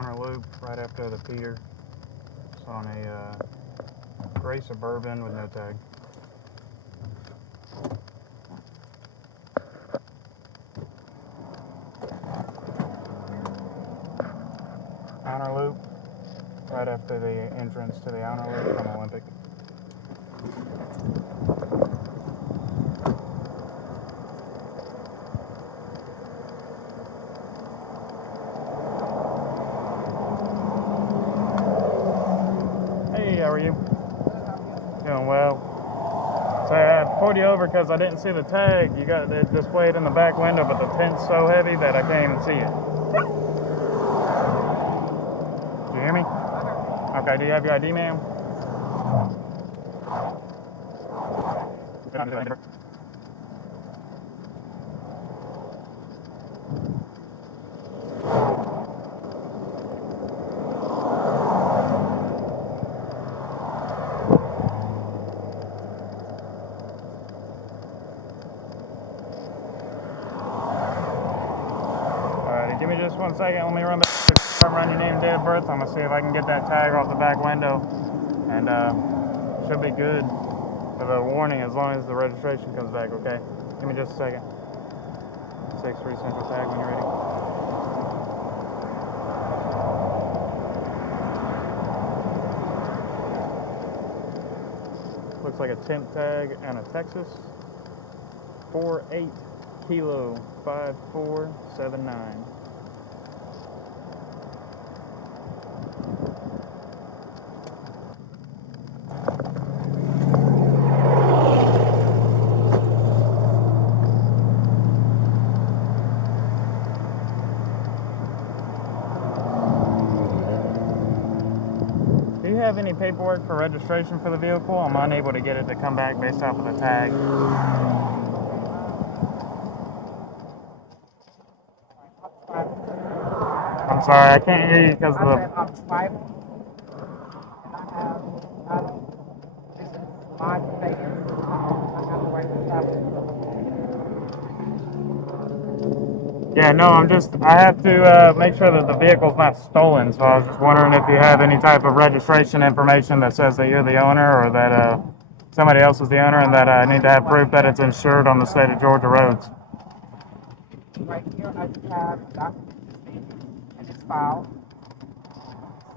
Counter loop right after the Peter. It's on a gray Suburban with no tag. Counter loop right after the entrance to the outer loop from Olympic. Hey, how are you? Doing well. So I pulled you over because I didn't see the tag. You got it displayed in the back window, but the tint's so heavy that I can't even see it. Do you hear me? Okay, do you have your ID, ma'am? Alrighty, give me just 1 second. Let me run back to the car, run your name and date of birth. I'm going to see if I can get that tag off the back window. And should be good for the warning as long as the registration comes back, okay? Give me just a second. 6-3 Central tag when you're ready. Looks like a temp tag and a Texas. 48 Kilo 5479. Do you have any paperwork for registration for the vehicle? I'm unable to get it to come back based off of the tag. I'm sorry, I can't hear you because of the... Yeah, no, I have to make sure that the vehicle's not stolen, so I was just wondering if you have any type of registration information that says that you're the owner or that somebody else is the owner and that I need to have proof that it's insured on the state of Georgia roads. Right here, I just have a document and it's filed.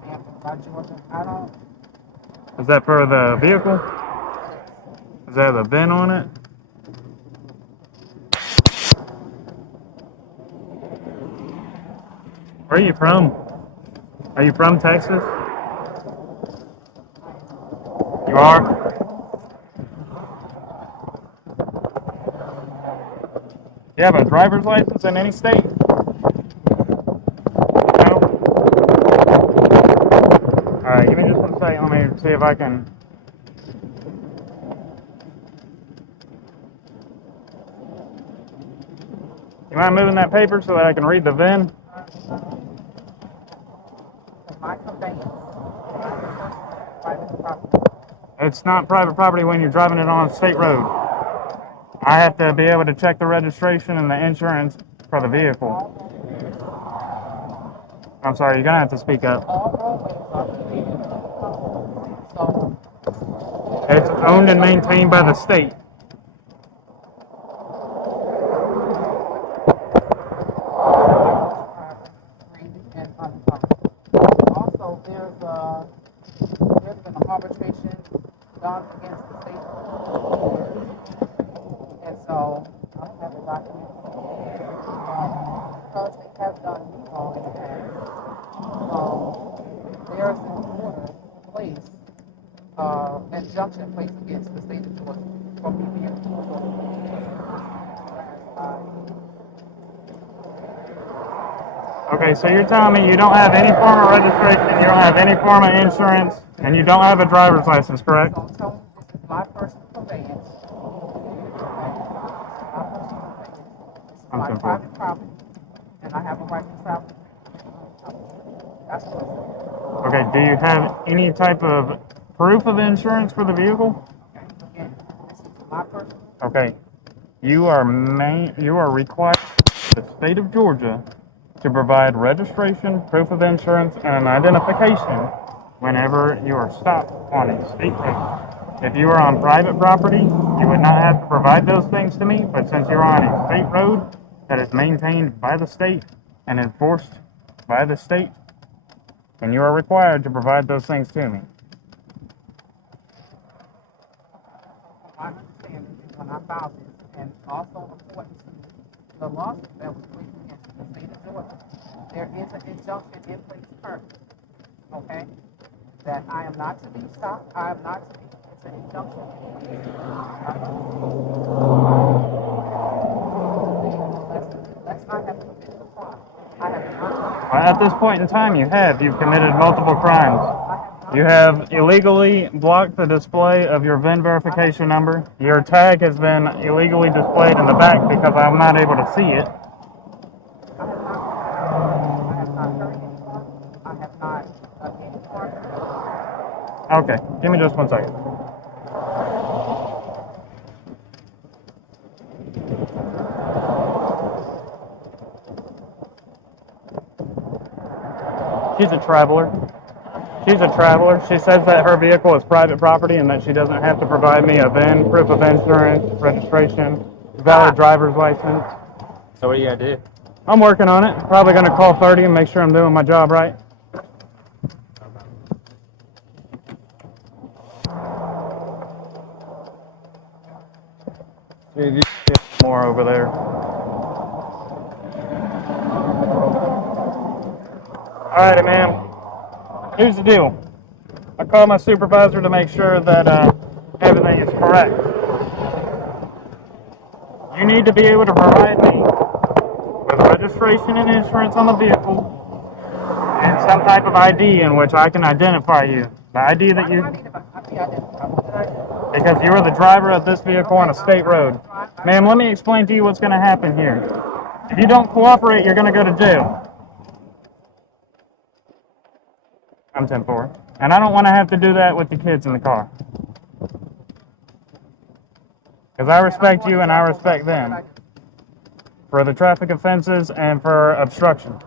Stamped by Georgia. I don't. Is that for the vehicle? Does that have a VIN on it? Where are you from? Are you from Texas? You are? You have a driver's license in any state? No? Alright, give me just 1 second. Let me see if I can... You mind moving that paper so that I can read the VIN? My conveyance. Private property. It's not private property when you're driving it on a state road. I have to be able to check the registration and the insurance for the vehicle. I'm sorry, you're going to have to speak up. It's owned and maintained by the state. Also, there's been an arbitration done against the state. And so, I don't have the document. Because they have done me wrong in the past, there's an order placed, injunction placed against the state of Georgia for me being Okay, so you're telling me you don't have any form of registration, you don't have any form of insurance, and you don't have a driver's license, correct? So tell me, this is my personal conveyance. It's my private property, and I have a right to travel. That's what Okay, do you have any type of proof of insurance for the vehicle? again, this is my personal. Okay, you are required by the state of Georgia to provide registration, proof of insurance, and an identification whenever you are stopped on a state road. If you are on private property, you would not have to provide those things to me, but since you're on a state road that is maintained by the state and enforced by the state, then you are required to provide those things to me. My understanding is when I filed this, and also according to the lawsuit that was placed against the state of Georgia, there is an injunction in place currently, okay? That I am not to be stopped, I am not to be, it's an injunction in place. Unless I have committed a crime. I have not. At this point in time, you've committed multiple crimes. You have illegally blocked the display of your VIN verification number. Your tag has been illegally displayed in the back because I'm not able to see it. I have not heard any harm. I have not any harm. Okay, give me just 1 second. She's a traveler. She's a traveler. She says that her vehicle is private property and that she doesn't have to provide me a VIN, proof of insurance, registration, valid driver's license. So what are you gonna do? I'm working on it. Probably going to call 30 and make sure I'm doing my job right. Dude, you see more over there. Alrighty, ma'am. Here's the deal. I called my supervisor to make sure that everything is correct. You need to be able to provide me with registration and insurance on the vehicle and some type of ID in which I can identify you. The ID that you... Because you are the driver of this vehicle on a state road. Ma'am, let me explain to you what's going to happen here. If you don't cooperate, you're going to go to jail. I'm 10-4. And I don't want to have to do that with the kids in the car. Because I respect you and I respect them. For the traffic offenses and for obstruction.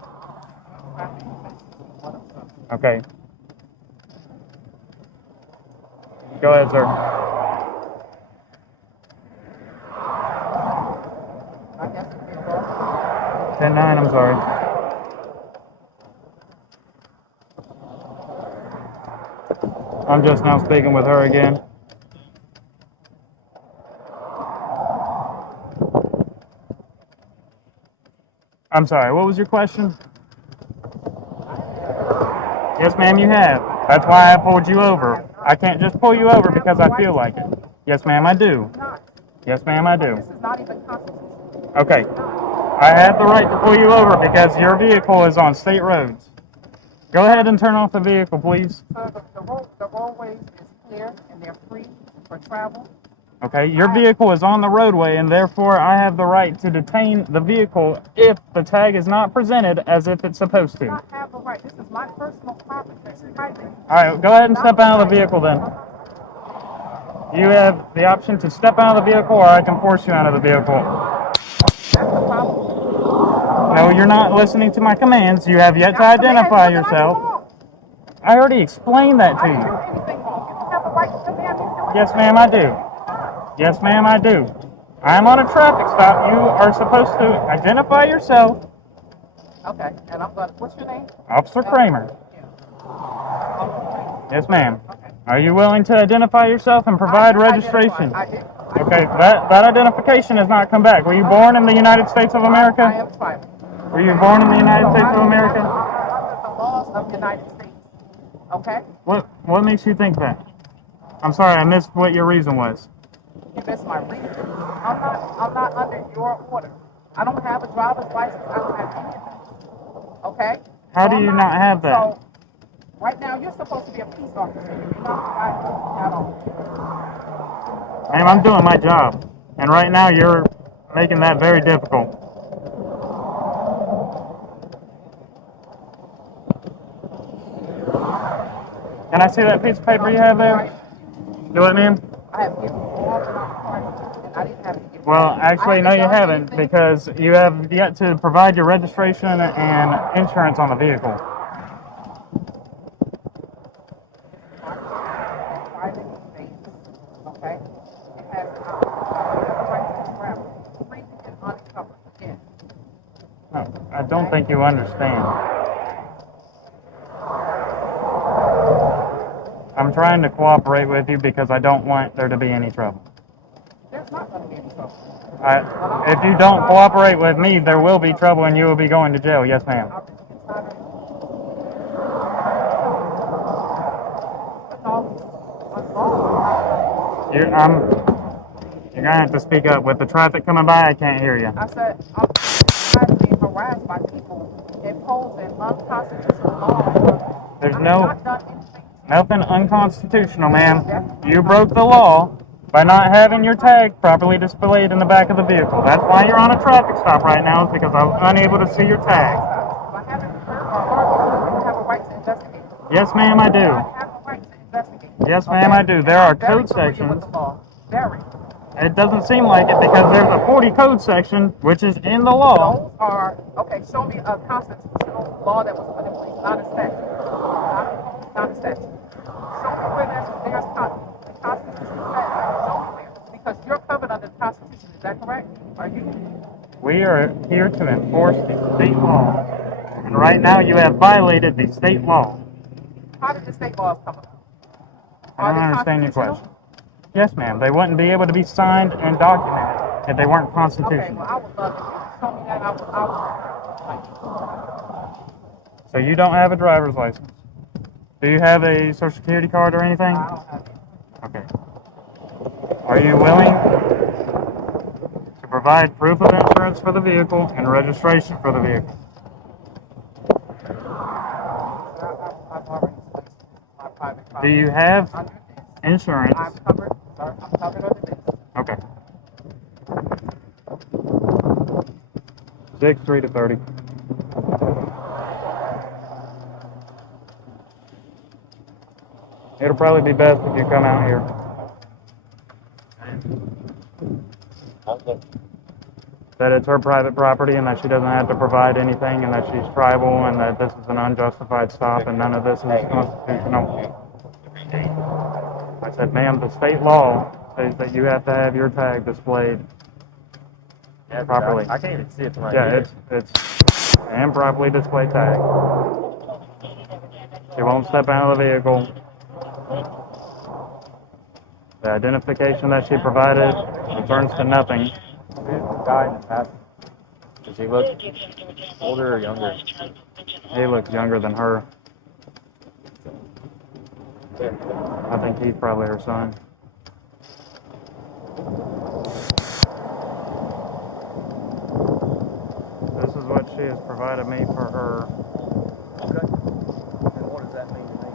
Okay. Go ahead, sir. I guess it's 10-9, I'm sorry. I'm just now speaking with her again. I'm sorry, what was your question? Yes, ma'am, you have. That's why I pulled you over. I can't just pull you over because I feel like it. Yes, ma'am, I do. Yes, ma'am, I do. This is not even constitutional. Okay. I have the right to pull you over because your vehicle is on state roads. Go ahead and turn off the vehicle, please. So the roadways is clear and they're free for travel. Okay, your vehicle is on the roadway and therefore I have the right to detain the vehicle if the tag is not presented as if it's supposed to. I have the right. This is my personal property. It's private. Alright, go ahead and step out of the vehicle then. You have the option to step out of the vehicle or I can force you out of the vehicle. No, you're not listening to my commands. You have yet to identify yourself. I already explained that to you. Yes, ma'am, I do. Yes, ma'am, I do. I'm on a traffic stop. You are supposed to identify yourself. Okay, and I'm going to, what's your name? Officer Kramer. Yes, ma'am. Are you willing to identify yourself and provide registration? I did. Okay, that identification has not come back. Were you born in the United States of America? I am private. Were you born in the United States of America? Under the laws of the United States. Okay? What makes you think that? I'm sorry, I missed what your reason was. You missed my reason. I'm not under your order. I don't have a driver's license. I don't have any of that. Okay? How do you not have that? So, right now, you're supposed to be a police officer. You're not at all. Ma'am, I'm doing my job. And right now, you're making that very difficult. Can I see that piece of paper you have there? Do it, ma'am? I have given you all the requirements, and I didn't have to give Well, actually, no, you haven't, because you have yet to provide your registration and insurance on the vehicle. Private space, okay? It has the right to travel freely and uncovered. Again, No, I don't think you understand. I'm trying to cooperate with you because I don't want there to be any trouble. there's not going to be any trouble. If you don't cooperate with me, there will be trouble and you will be going to jail. Yes, ma'am. You're gonna have to speak up. With the traffic coming by, I can't hear you. I said, I'm tired of being harassed by people imposing unconstitutional laws. There's not done anything. nothing unconstitutional, ma'am. You broke the law by not having your tag properly displayed in the back of the vehicle. That's why you're on a traffic stop right now, is because I was unable to see your tag. I haven't heard or argued. I have a right to investigate. Yes, ma'am, I do. I have a right to investigate. Yes, ma'am, I do. There are Very code familiar with sections. the law. Very. It doesn't seem like it because there's a 40 code section, which is in the law. Those are, okay, show me a constitutional law that was put in place, not a statute. Not a statute. Show me where there's the Constitution says. Show me where. Because you're covered under the Constitution, is that correct? Are you? We are here to enforce the state law. And right now you have violated the state law. How did the state laws come about? I don't understand your question. Yes, ma'am. They wouldn't be able to be signed and documented if they weren't constitutional. Okay, well, I would love it. Show me that. I would. So you don't have a driver's license? Do you have a social security card or anything? I don't have it. Okay. Are you willing to provide proof of insurance for the vehicle and registration for the vehicle? I've already explained my private property. Do you have insurance? I'm covered, sir. I'm covered under this. Okay. 6-3 to 30. It'll probably be best if you come out here. That it's her private property and that she doesn't have to provide anything and that she's tribal and that this is an unjustified stop and none of this is constitutional. I said, ma'am, the state law says that you have to have your tag displayed properly. I can't even see it from right Yeah, here. it's an improperly displayed tag. She won't step out of the vehicle. The identification that she provided returns to nothing. The guy in the past, does he look older or younger? He looks younger than her. I think he's probably her son. This is what she has provided me for her. Okay. And what does that mean to me?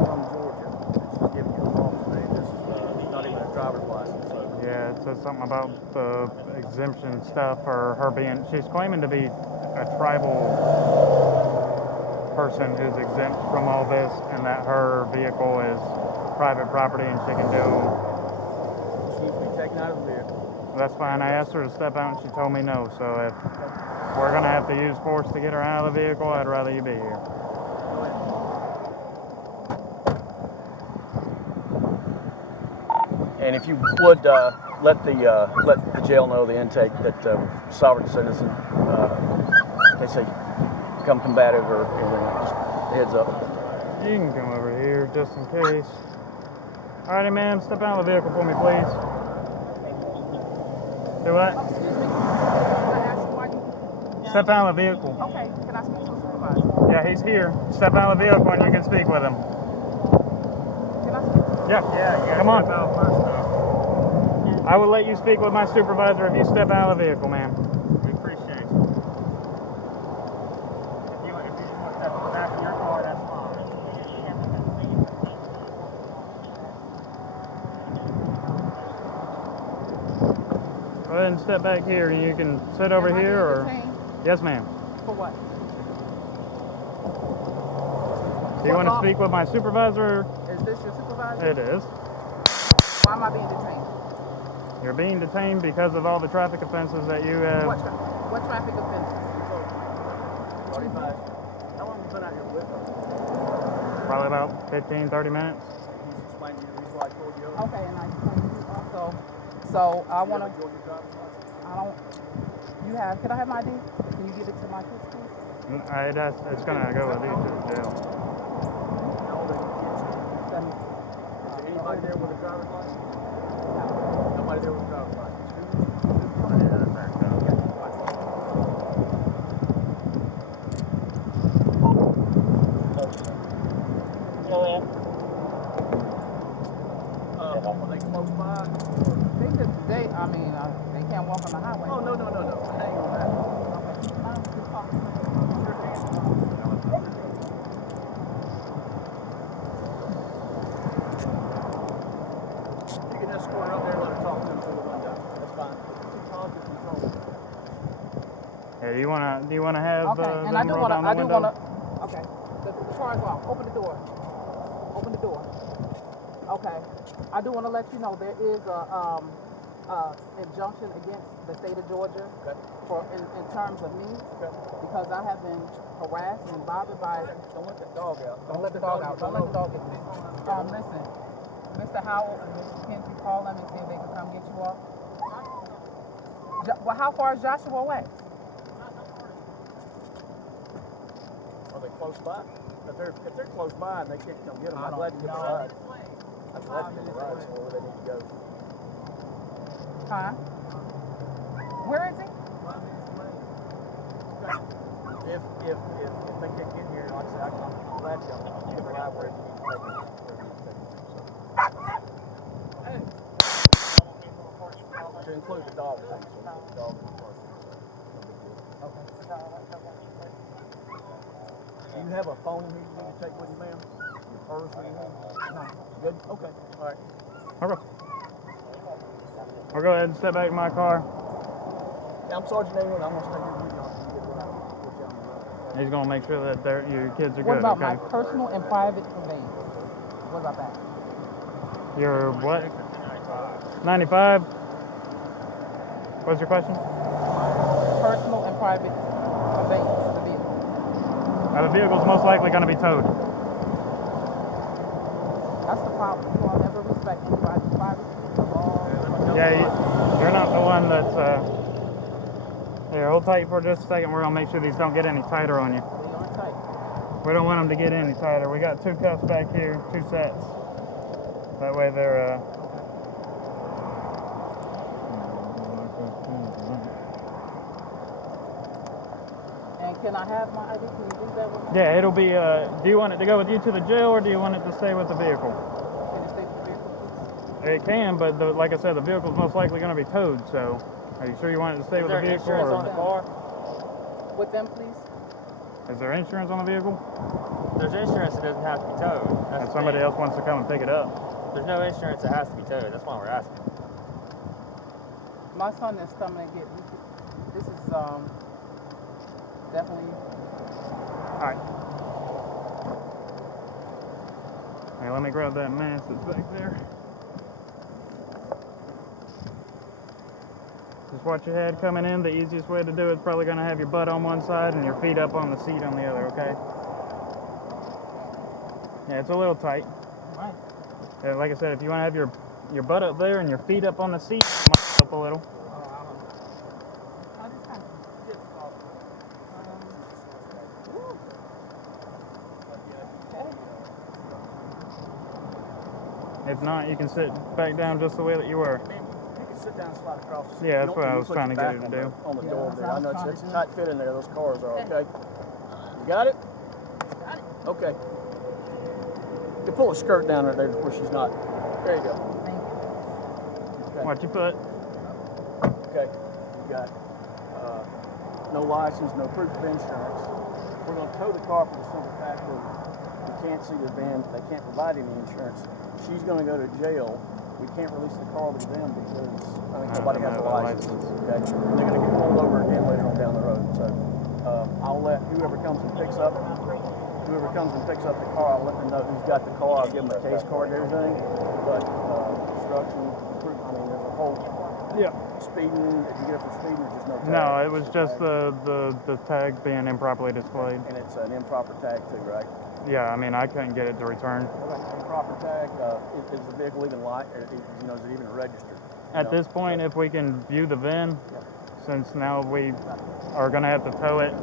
From Georgia. She's giving you a false name. This is not even a driver's license. So. Yeah, it says something about the exemption stuff or her being, she's claiming to be a tribal person who's exempt from all this and that her vehicle is private property and she can do. She needs to be taken out of the vehicle. That's fine. I asked her to step out and she told me no. So if we're going to have to use force to get her out of the vehicle, I'd rather you be here. Go ahead. And if you would let the jail know, the intake, that sovereign citizen, they say become combative or anything, just heads up. You can come over here just in case. Alrighty, ma'am, step out of the vehicle for me, please. Do what? Excuse me. Can I ask you why you... Step out of the vehicle. Okay, can I speak to a supervisor? Yeah, he's here. Step out of the vehicle and you can speak with him. Can I speak to... Yeah, come on. I will let you speak with my supervisor if you step out of the vehicle, ma'am. We appreciate it. If you just want to step in the back of your car, that's fine. Go ahead and step back here and you can sit over here or... Yes, ma'am. For what? Do you want to speak with my supervisor? Is this your supervisor? It is. Why am I being detained? You're being detained because of all the traffic offenses that you have. What traffic offenses? 45. How long have you been out here with her? Probably about 15, 30 minutes. He's explaining to you the reason why I pulled you over. Okay, and I explained to you also. So I want to. Georgia driver's license? I don't. You have? Can I have my ID? Can you give it to my kids, please? It's gonna go with you to the jail. How old are your kids? Is there anybody there with a driver's license? Nobody there with a driver's license. Are they close by? They can't walk on the highway. Oh, no. Hang on that. You can escort her up there and let her talk to him through the window. That's fine. Positive control. Yeah, do you wanna have Okay, and I them do roll want to. down the I do window? want to. Okay, the car is off. Open the door. Open the door. Okay, I do want to let you know there is a injunction against the state of Georgia for in terms of me because I have been harassed and bothered by. Don't let that dog out. Don't let the dog out. Don't let the dog get me. Listen, Mr. Howell and Mr. Kinsey, call them and see if they can come get you off. Well, how far is Joshua away? Are they close by? If they're close by and they can't come get them, I'm glad to get the ride. I'm glad to get the ride, so where they need to go. Huh? Where is he? If they can't get here, like I said, I'm glad to get the ride where you need to take them. To include the dog thing, so we put the dog in the car. Okay. Do you have a phone here you need to take with you, ma'am? Your purse or anything? No. Good? Okay. All right. Okay. I'll go ahead and step back in my car. Yeah, I'm Sergeant England. I'm going to stay here with you. I'll get a ride. Put you on the road. He's gonna make sure that your kids are What good, about okay? my personal and private conveyance? What about that? Your what? 95? What's your question? Personal and private conveyance of the vehicle. The vehicle's most likely gonna be towed. That's the problem. You all never respect anybody's privacy, the law. Yeah, you're not the one that's, here, hold tight for just a second. We're gonna make sure these don't get any tighter on you. They aren't tight. We don't want them to get any tighter. We got 2 cuffs back here, 2 sets. That way they're, And can I have my ID? Can you do that with me? yeah, it'll be, do you want it to go with you to the jail or do you want it to stay with the vehicle? Can it stay with the vehicle, please? It can, but like I said, the vehicle's most likely gonna be towed, so are you sure you want it to stay with the vehicle? Insurance on the car? With them, please? Is there insurance on the vehicle? There's insurance that doesn't have to be towed. That's And the somebody thing. else wants to come and pick it up. There's no insurance that has to be towed. That's why we're asking. My son is coming to get me. This is definitely. Alright. Hey, let me grab that mask that's back there. Just watch your head coming in. The easiest way to do it is probably going to have your butt on one side and your feet up on the seat on the other, okay? Yeah, it's a little tight. Right. Yeah, like I said, if you want to have your butt up there and your feet up on the seat, it might help a little. If not, you can sit back down just the way that you were. You can sit down and slide across the seat. Yeah, You that's don't what I need was put trying your to get back her to do. On the Yeah, door that's there. what I I know was it's a trying to tight fit in there. Those cars are, okay? You got it? Got it. Okay. You can pull a skirt down right there where she's not. There you go. Thank you. Okay. Watch your foot. Okay. You got no license, no proof of insurance. We're going to tow the car for the simple fact that we can't see the van. They can't provide any insurance. She's going to go to jail. We can't release the car to them because nobody has a license. Okay. They're going to get pulled over again later on down the road. So I'll let whoever comes and picks up the car, I'll let them know who's got the car. I'll give them a case card and everything. But instruction, proof, there's a whole Yeah. Speeding? Did you get it for speeding or just no tag? No, it was just tag? the tag being improperly displayed. And it's an improper tag too, right? Yeah, I mean, I couldn't get it to return. Improper tag, is the vehicle even is it even registered? At this point, if we can view the VIN, since now we are going to have to tow it,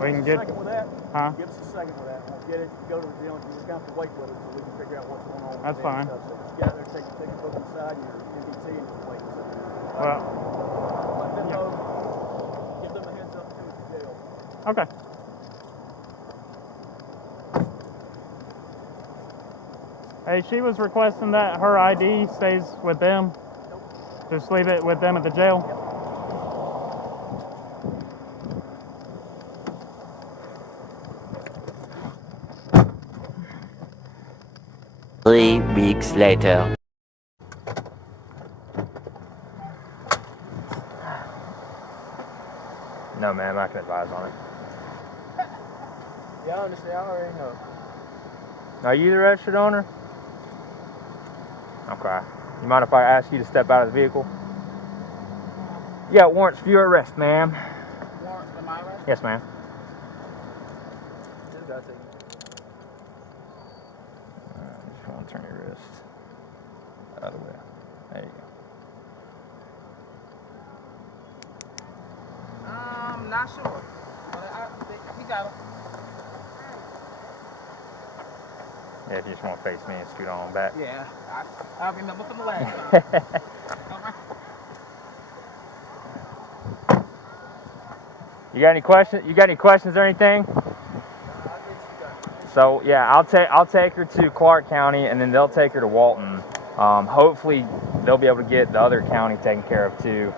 we can get... Give us a second with that. Huh? Give us a second with that. We'll get it, go to the deal, you're going to have to wait with it so we can figure out what's going on with That's the fine. stuff. So just get out there, take your book inside and your MDT and just wait. So, Well... let them know, give them a heads up too at the jail. Okay. Hey, she was requesting that her ID stays with them. Just leave it with them at the jail. 3 weeks later. No, man, I'm not gonna advise on it. Yeah, I understand. I already know. Are you the registered owner? Okay. You mind if I ask you to step out of the vehicle? Yeah, warrants for your arrest, ma'am. Warrants for my arrest? Yes, ma'am. Just gotta take it. Just want to turn your wrist the other way. There you go. Not sure. But he got him. Yeah, if you just want to face me and scoot on back. Yeah, I remember from the last time. All right. You got any questions? You got any questions or anything? So yeah, I'll take her to Clark County, and then they'll take her to Walton. Hopefully, they'll be able to get the other county taken care of too.